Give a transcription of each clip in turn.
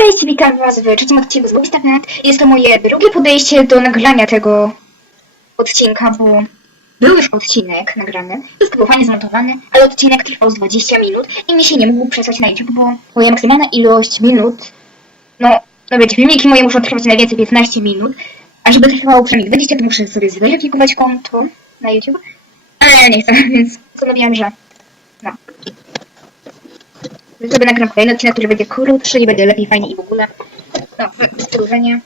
Cześć, witam Was w trzecim odcinku z Bogistafnet. Jest to moje drugie podejście do nagrania tego odcinka, bo był już odcinek nagrany, wszystko było fajnie zmontowany, ale odcinek trwał z 20 minut i mi się nie mógł przesłać na YouTube, bo moja maksymalna ilość minut, no, no wiecie, filmiki moje muszą trwać najwięcej 15 minut, a żeby trwało przynajmniej 20, to muszę sobie zweryfikować konto na YouTube, ale nie chcę, więc postanowiłam, że no, sobie nagram kolejny odcinek, który będzie krótszy i będzie lepiej, fajnie i w ogóle. No, przedłużenia.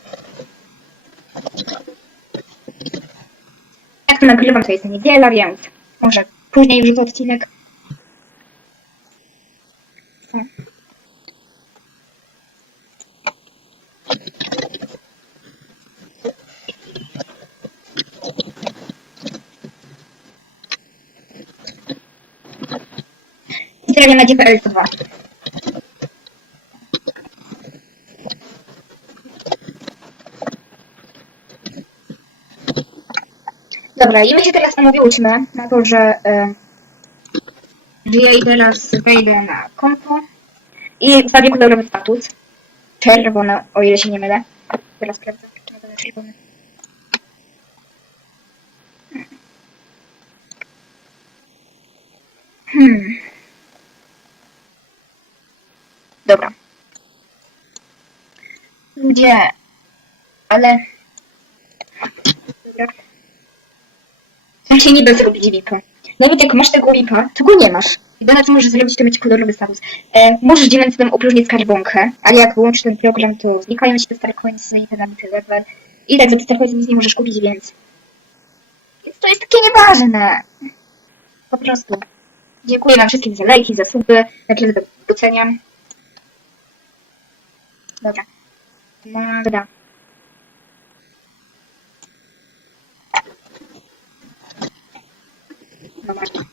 Jak to nagrywam, to jest niedziela, więc może później wrzucę odcinek. Co? Pozdrawiam na DPL 102. Dobra, i my się teraz umówiłyśmy na to, że, e, że ja i teraz wejdę na konto i wstawię kolorowy status. Czerwony, o ile się nie mylę. Teraz sprawdzę, czy jest czerwony. Hmm. Dobra. Ludzie, ale... Dobra. Się niby zrobić VIPa. Nawet jak masz tego VIPa, to go nie masz. Jedyne co możesz zrobić, to mieć kolorowy status. E, możesz diamentem opróżnić skarbonkę, ale jak wyłączysz ten program, to znikają ci te coinsy i te tyle. I tak za te coinsy nic nie możesz kupić, więc... Więc to jest takie nieważne. Po prostu. Dziękuję wam wszystkim za lajki, za suby. Naprawdę doceniam. Dobra. Magda. Dobra,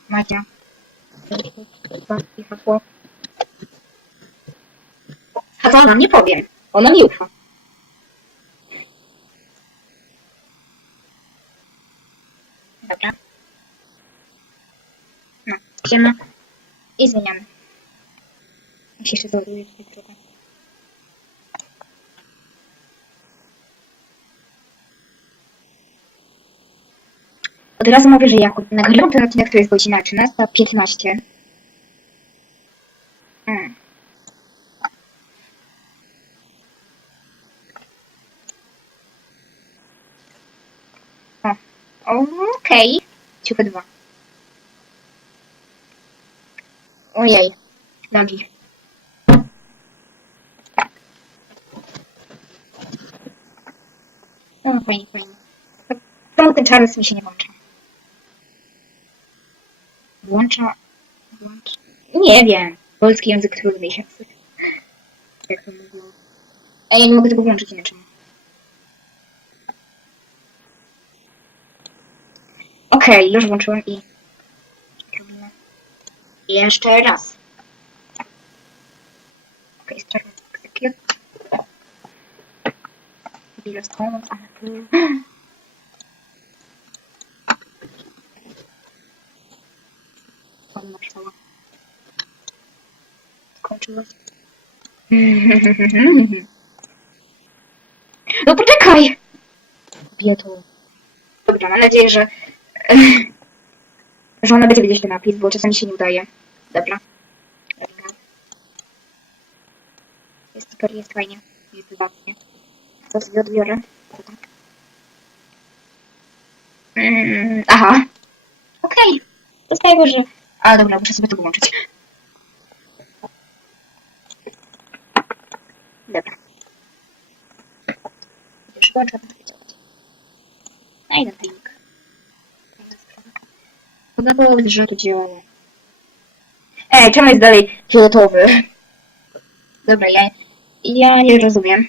Madzia. I hasło. A to ona nie powiem. Ona mi ufa. Dobra. No, idziemy i zmieniamy. Się jeszcze Od razu mówię, że ja nagrywam ten odcinek, to jest godzina 13.15. Mm. O, okej. Ciuchy dwa. Ojej, nogi. No, fajnie, fajnie. Czemu ten Charles mi się nie włącza? Włącza... Nie wiem. Polski język trudny język. Jak to mówią? Ej, ja nie mogę tego włączyć inaczej. Okej, już włączyłem i... Robimy. Jeszcze raz. Okej, start execute. Ile stąd, ale... Ładna przerwa. Skończyłaś. No poczekaj! Kobieto. Dobra, mam nadzieję, że... że ona będzie widzieć ten napis, bo czasami się nie udaje. Dobra. Jest super, jest fajnie. Jest wydatnie. To sobie odbiorę. To tak. Mm, aha. Okej. To z tego, że... A, dobra, muszę sobie to wyłączyć. Dobra. Już włączę, to będzie działać. A i na filmik. Podobało mi się, że to działało. Ej, czemu jest dalej fioletowy? Dobra, ja, ja nie rozumiem.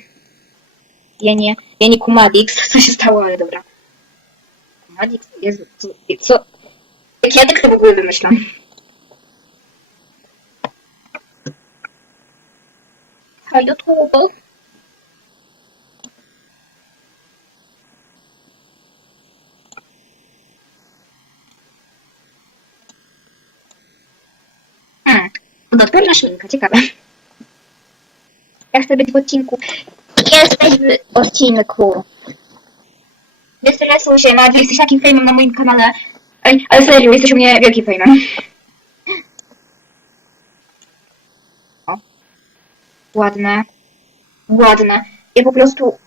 Ja nie, ja nie Kumadix, co się stało, ale dobra. Kumadix, Jezu, co, co? Kiedy kto w ogóle wymyślam? Hej, do tłubu. Hmm, odporna szminka, ciekawe. Ja chcę być w odcinku. Jesteś w odcinku. Nie stresuj się, Nadia, jesteś takim fejmem na moim kanale. Ej, ale serio, jesteś u mnie wielkim fejmem. Ładne. Ładne. Ja po prostu...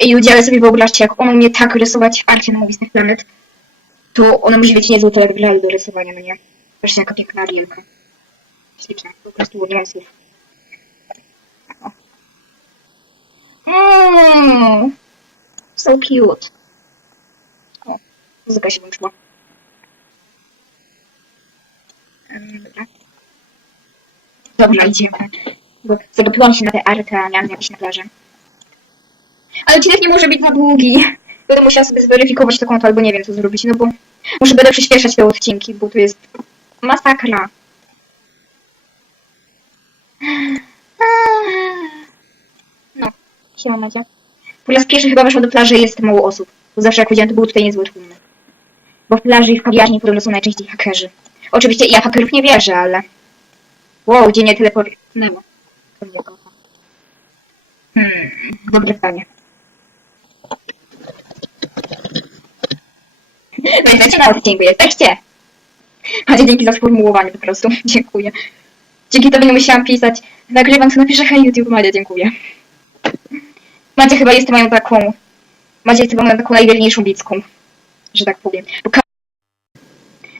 Ej, ludzie, ale sobie wyobraźcie, jak on umie tak rysować arcie namowistych planet, to ona musi być niezły telegraf do rysowania, no nie? Patrzcie, jaka piękna arielka. Śliczna, po prostu nie mam słów. Mm, so cute. O, muzyka się włączyła. Em, Dobra. Dobra, idziemy. Bo zagapiłam się na te arty, a miałam jakieś na plaży. Ale odcinek nie może być za długi. Będę musiała sobie zweryfikować to konto, albo nie wiem co zrobić, no bo muszę będę przyspieszać te odcinki, bo to jest masakra. No, siema Madzia. Po raz pierwszy chyba weszła do plaży jest mało osób. Bo zawsze jak chodziłam, to był tutaj niezły tłum. Bo w plaży i w kawiarni podobno są najczęściej hakerzy. Oczywiście ja hakerów nie wierzę, ale... Wow, gdzie nie teleportnęło. To mnie kocha. Hmm, dobre pytanie. Będziecie na odcinku, jesteście? Macie dzięki za sformułowanie po prostu. Dziękuję. Dzięki tobie nie musiałam pisać. Nagrywam, co napiszę hej YouTube, Madzie, dziękuję. Macie chyba jest moją taką... Macie jest chyba moją taką najwierniejszą bicką. Że tak powiem.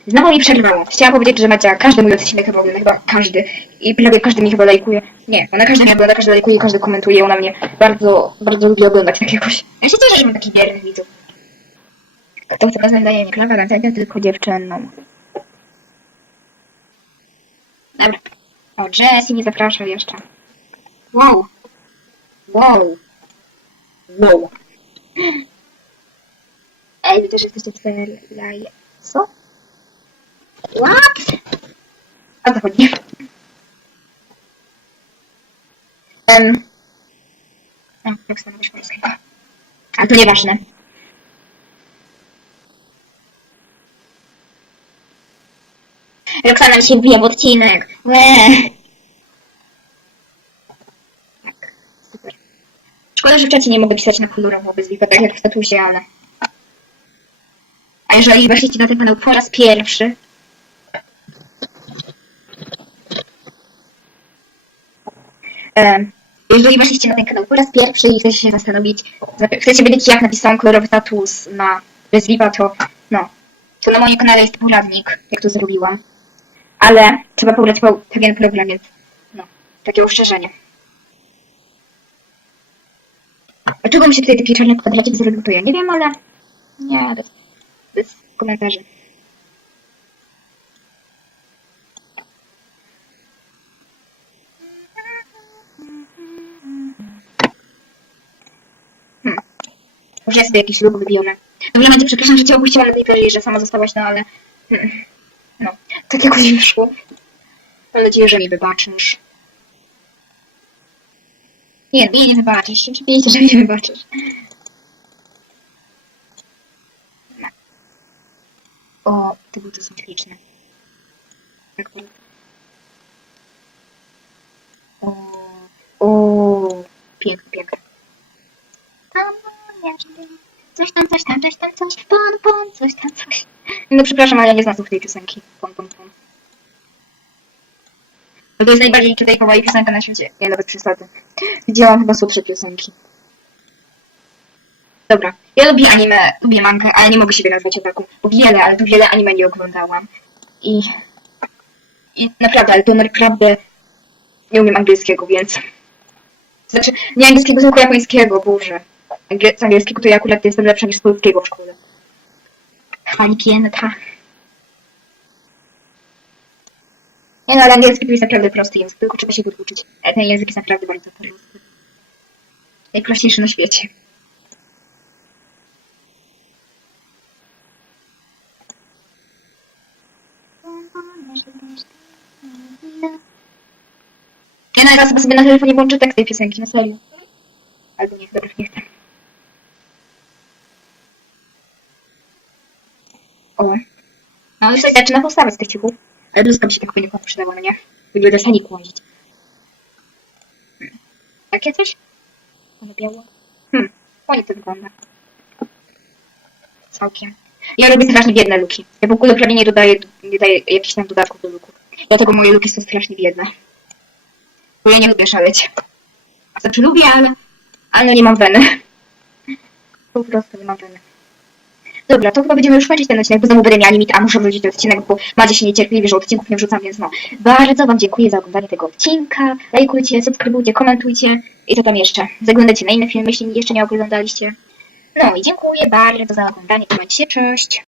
Znowu mi przerwała. Chciałam powiedzieć, że Macia każdy mój odcinek chyba ogląda, chyba każdy. I prawie każdy mi chyba lajkuje. Nie, ona każdy mnie ogląda, każdy lajkuje, każdy komentuje. Ona mnie bardzo, bardzo lubi oglądać tak jakoś. Ja się cieszę, że mam takich wiernych widzów. Kto chce poznać daje nie klawa, dantenia, tylko dziewczyną. Dobra. O, Jessie mnie zaprasza jeszcze. Wow. Wow. Wow. Ej, wy też jesteście cztery laje. Co? What? O co chodzi? Um. Jak stanowisz polskiego. Ale to nieważne. Roxana mi się wbija w odcinek. Łe. Tak, super. Szkoda, że w czacie nie mogę pisać na kolorowo bez tak jak w statusie, ale... A jeżeli weszliście na ten kanał po raz pierwszy, jeżeli weszliście na ten kanał po raz pierwszy i chcecie się zastanowić, chcecie wiedzieć jak napisałam kolorowy status na bez VIPa, to no, to na moim kanale jest poradnik, jak to zrobiłam. Ale trzeba pobrać po pewien program, więc no, takie uszczerzenie. Dlaczego mi się tutaj taki czarny kwadracik zrobił, to ja nie wiem, ale nie, bez, bez komentarzy. Może ja sobie jakiś logo wybiorę. Dobra, Macie, przepraszam, że cię opuściłam na tej że sama zostałaś, no ale... Hmm. No, tak jakoś wyszło. Mam nadzieję, że mi wybaczysz. Nie, mnie nie wybaczysz. Oczywiście, że mi wybaczysz. No. O, te buty są śliczne. Tak. O, o, piękne, piękne. Coś tam, coś tam, coś tam, coś, pon, pon, coś tam, coś. No przepraszam, ale ja nie znam tej piosenki. Pon, pon, pon. To jest najbardziej tutaj kawaii piosenka na świecie. Ja nawet przesadzę. Widziałam chyba słodsze piosenki. Dobra. Ja lubię anime, lubię mangę, ale nie mogę siebie nazwać otaku. Bo wiele, ale tu wiele anime nie oglądałam. I... I naprawdę, ale to naprawdę... Nie umiem angielskiego, więc... Znaczy, nie angielskiego, tylko japońskiego, boże. Angie- Z angielskiego to ja akurat jestem lepsza niż z polskiego w szkole. Halikienta. Nie no, ale angielski to jest naprawdę prosty język, tylko trzeba się go uczyć. A ten język jest naprawdę bardzo prosty. Najprościejszy na świecie. Ja na raz sobie na telefonie włączę tekst tej piosenki, na serio. Albo nie, dobra, nie chcę. O. No już zaczyna powstawać z tych ciuchów. Ale bluzka się tak poniekąd przydała, no nie? Bo nie będę sani kładzić. Takie coś? One biało. Hmm, ładnie to wygląda. Całkiem. Ja lubię strasznie biedne luki. Ja w ogóle prawie nie dodaję, nie daję jakichś tam dodatków do luku. Dlatego moje luki są strasznie biedne. Bo ja nie lubię szaleć. Znaczy lubię, ale, ale nie mam weny. Po prostu nie mam weny. Dobra, to chyba będziemy już kończyć ten odcinek, bo znowu będę miała limit, a muszę wrócić ten odcinek, bo macie się niecierpliwie, że odcinków nie wrzucam, więc no. Bardzo Wam dziękuję za oglądanie tego odcinka. Lajkujcie, subskrybujcie, komentujcie i co tam jeszcze. Zaglądajcie na inne filmy, jeśli jeszcze nie oglądaliście. No i dziękuję bardzo za oglądanie. Trzymajcie się, cześć.